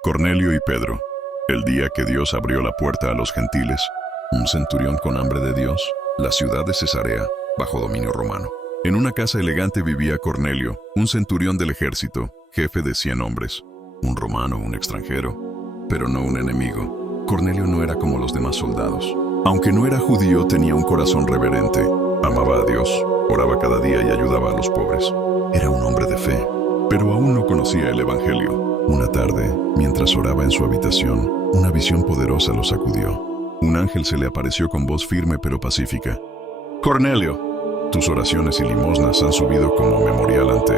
Cornelio y Pedro. El día que Dios abrió la puerta a los gentiles, un centurión con hambre de Dios, la ciudad de Cesarea, bajo dominio romano. En una casa elegante vivía Cornelio, un centurión del ejército, jefe de 100 hombres. Un romano, un extranjero, pero no un enemigo. Cornelio no era como los demás soldados. Aunque no era judío, tenía un corazón reverente. Amaba a Dios, oraba cada día y ayudaba a los pobres. Era un hombre de fe, pero aún no conocía el evangelio. Una tarde, mientras oraba en su habitación, una visión poderosa lo sacudió. Un ángel se le apareció con voz firme pero pacífica. «Cornelio, tus oraciones y limosnas han subido como memorial ante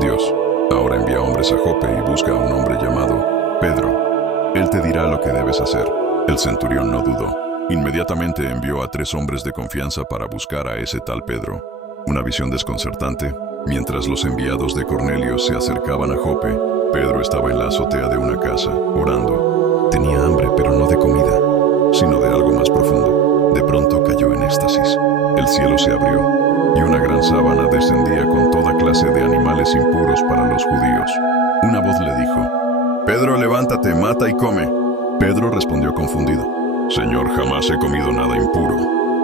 Dios. Ahora envía hombres a Jope y busca a un hombre llamado Pedro. Él te dirá lo que debes hacer». El centurión no dudó. Inmediatamente envió a 3 hombres de confianza para buscar a ese tal Pedro. Una visión desconcertante. Mientras los enviados de Cornelio se acercaban a Jope, Pedro estaba en la azotea de una casa, orando. Tenía hambre, pero no de comida, sino de algo más profundo. De pronto cayó en éxtasis. El cielo se abrió, y una gran sábana descendía con toda clase de animales impuros para los judíos. Una voz le dijo: «Pedro, levántate, mata y come». Pedro respondió confundido: «Señor, jamás he comido nada impuro».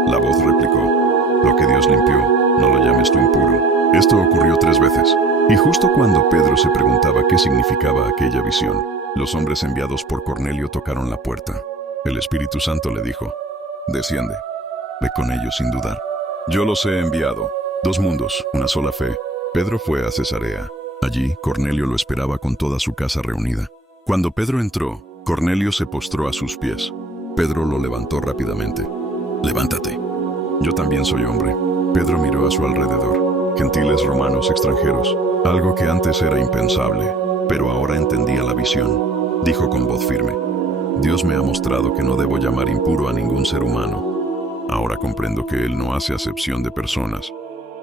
La voz replicó: «Lo que Dios limpió, no lo llames tú impuro». Esto ocurrió 3 veces. Y justo cuando Pedro se preguntaba qué significaba aquella visión, los hombres enviados por Cornelio tocaron la puerta. El Espíritu Santo le dijo: «Desciende, ve con ellos sin dudar. Yo los he enviado. 2 mundos, una sola fe». Pedro fue a Cesarea. Allí, Cornelio lo esperaba con toda su casa reunida. Cuando Pedro entró, Cornelio se postró a sus pies. Pedro lo levantó rápidamente. «Levántate. Yo también soy hombre». Pedro miró a su alrededor. Gentiles, romanos, extranjeros. Algo que antes era impensable, pero ahora entendía la visión. Dijo con voz firme: «Dios me ha mostrado que no debo llamar impuro a ningún ser humano. Ahora comprendo que Él no hace acepción de personas,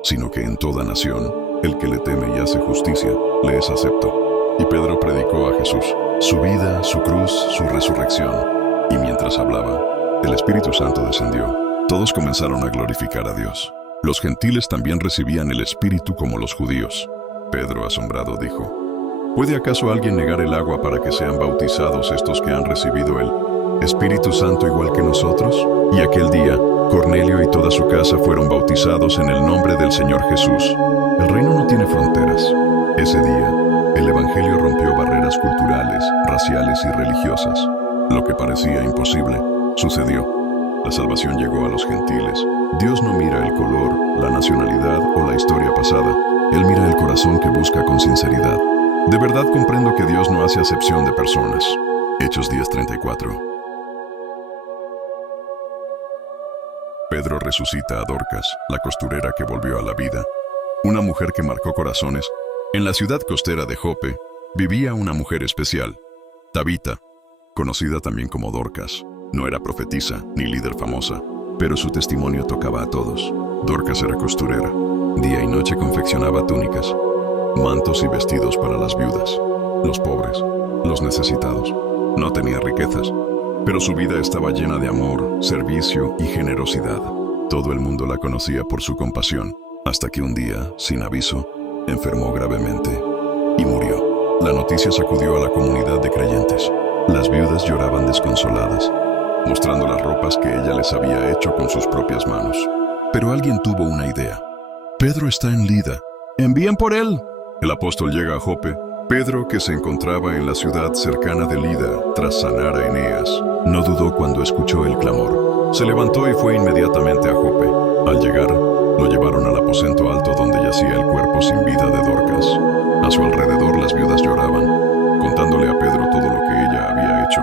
sino que en toda nación, el que le teme y hace justicia, le es acepto». Y Pedro predicó a Jesús, su vida, su cruz, su resurrección. Y mientras hablaba, el Espíritu Santo descendió. Todos comenzaron a glorificar a Dios. Los gentiles también recibían el Espíritu como los judíos. Pedro, asombrado, dijo: ¿Puede acaso alguien negar el agua para que sean bautizados estos que han recibido el Espíritu Santo igual que nosotros? Y aquel día, Cornelio y toda su casa fueron bautizados en el nombre del Señor Jesús. El reino no tiene fronteras. Ese día, el Evangelio rompió barreras culturales, raciales y religiosas. Lo que parecía imposible, sucedió. La salvación llegó a los gentiles. Dios no mira el color, la nacionalidad o la historia pasada. Él mira el corazón que busca con sinceridad. De verdad comprendo que Dios no hace acepción de personas. Hechos 10:34. Pedro resucita a Dorcas, la costurera que volvió a la vida. Una mujer que marcó corazones. En la ciudad costera de Jope vivía una mujer especial, Tabita, conocida también como Dorcas. No era profetisa ni líder famosa, pero su testimonio tocaba a todos. Dorcas era costurera. Día y noche confeccionaba túnicas, mantos y vestidos para las viudas, los pobres, los necesitados. No tenía riquezas, pero su vida estaba llena de amor, servicio y generosidad. Todo el mundo la conocía por su compasión, hasta que un día, sin aviso, enfermó gravemente y murió. La noticia sacudió a la comunidad de creyentes. Las viudas lloraban desconsoladas, mostrando las ropas que ella les había hecho con sus propias manos. Pero alguien tuvo una idea. «Pedro está en Lida. ¡Envíen por él!». El apóstol llega a Jope. Pedro, que se encontraba en la ciudad cercana de Lida tras sanar a Eneas, no dudó cuando escuchó el clamor. Se levantó y fue inmediatamente a Jope. Al llegar, lo llevaron al aposento alto donde yacía el cuerpo sin vida de Dorcas. A su alrededor las viudas lloraban, contándole a Pedro todo lo que ella había hecho.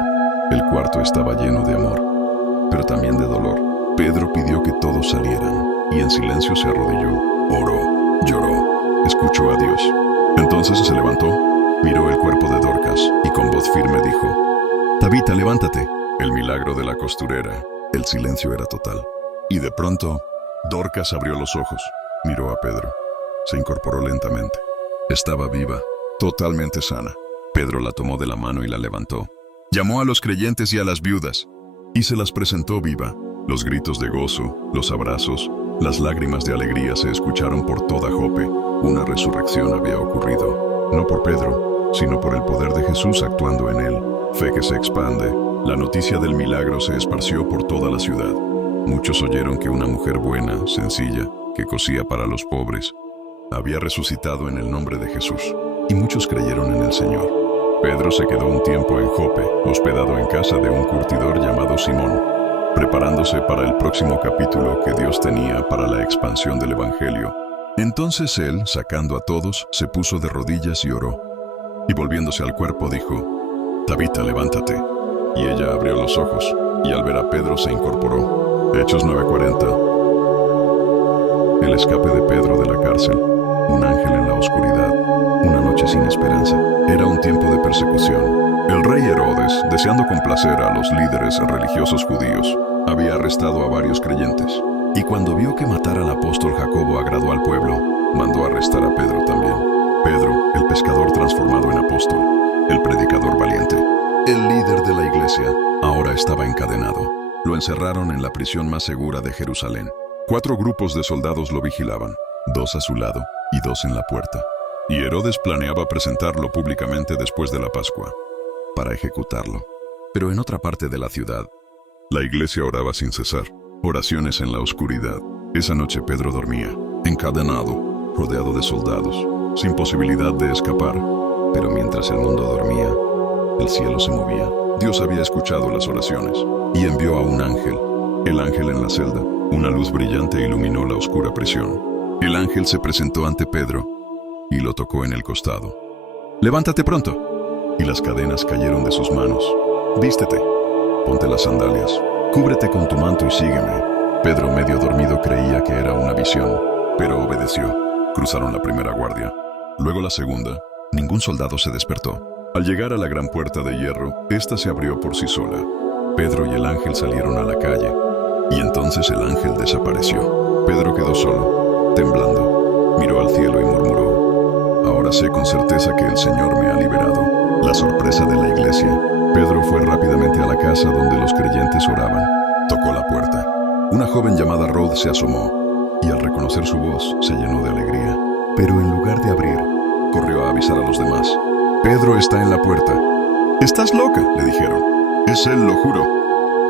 El cuarto estaba lleno de amor, pero también de dolor. Pedro pidió que todos salieran y en silencio se arrodilló, oró, lloró, escuchó a Dios. Entonces se levantó, miró el cuerpo de Dorcas y con voz firme dijo: «Tabita, levántate». El milagro de la costurera. El silencio era total. Y de pronto, Dorcas abrió los ojos, miró a Pedro. Se incorporó lentamente. Estaba viva, totalmente sana. Pedro la tomó de la mano y la levantó. Llamó a los creyentes y a las viudas, y se las presentó viva. Los gritos de gozo, los abrazos, las lágrimas de alegría se escucharon por toda Jope. Una resurrección había ocurrido, no por Pedro, sino por el poder de Jesús actuando en él. Fe que se expande. La noticia del milagro se esparció por toda la ciudad. Muchos oyeron que una mujer buena, sencilla, que cosía para los pobres, había resucitado en el nombre de Jesús, y muchos creyeron en el Señor. Pedro se quedó un tiempo en Jope, hospedado en casa de un curtidor llamado Simón, preparándose para el próximo capítulo que Dios tenía para la expansión del Evangelio. Entonces él, sacando a todos, se puso de rodillas y oró, y volviéndose al cuerpo dijo: Tabita, levántate. Y ella abrió los ojos, y al ver a Pedro se incorporó. Hechos 9:40. El escape de Pedro de la cárcel, un ángel en la oscuridad, una noche sin esperanza. Era un tiempo de persecución. El rey Herodes, deseando complacer a los líderes religiosos judíos, había arrestado a varios creyentes. Y cuando vio que matar al apóstol Jacobo agradó al pueblo, mandó arrestar a Pedro también. Pedro, el pescador transformado en apóstol, el predicador valiente, el líder de la iglesia, ahora estaba encadenado. Lo encerraron en la prisión más segura de Jerusalén. 4 grupos de soldados lo vigilaban, 2 a su lado y 2 en la puerta. Y Herodes planeaba presentarlo públicamente después de la Pascua, para ejecutarlo. Pero en otra parte de la ciudad, la iglesia oraba sin cesar, oraciones en la oscuridad. Esa noche Pedro dormía, encadenado, rodeado de soldados, sin posibilidad de escapar. Pero mientras el mundo dormía, el cielo se movía. Dios había escuchado las oraciones y envió a un ángel. El ángel en la celda, una luz brillante iluminó la oscura prisión. El ángel se presentó ante Pedro y lo tocó en el costado. «Levántate pronto». Y las cadenas cayeron de sus manos. «Vístete, ponte las sandalias, cúbrete con tu manto y sígueme». Pedro, medio dormido, creía que era una visión, pero obedeció. Cruzaron la primera guardia, luego la segunda. Ningún soldado se despertó. Al llegar a la gran puerta de hierro, esta se abrió por sí sola. Pedro y el ángel salieron a la calle, y entonces el ángel desapareció. Pedro quedó solo, temblando. Miró al cielo y murmuró: «Ahora sé con certeza que el Señor me ha liberado». La sorpresa de la iglesia. Pedro fue rápidamente a la casa donde los creyentes oraban. Tocó la puerta. Una joven llamada Rod se asomó, y al reconocer su voz, se llenó de alegría. Pero en lugar de abrir, corrió a avisar a los demás: «Pedro está en la puerta». «¿Estás loca?», le dijeron. «Es él, lo juro».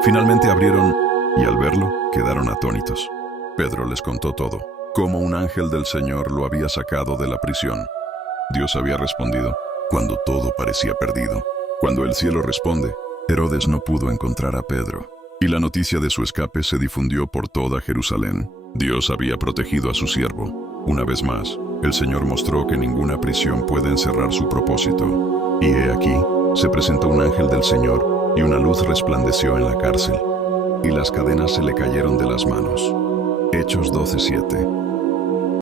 Finalmente abrieron, y al verlo, quedaron atónitos. Pedro les contó todo, cómo un ángel del Señor lo había sacado de la prisión. Dios había respondido cuando todo parecía perdido. Cuando el cielo responde, Herodes no pudo encontrar a Pedro, y la noticia de su escape se difundió por toda Jerusalén. Dios había protegido a su siervo. Una vez más, el Señor mostró que ninguna prisión puede encerrar su propósito. Y he aquí, se presentó un ángel del Señor, y una luz resplandeció en la cárcel, y las cadenas se le cayeron de las manos. Hechos 12:7.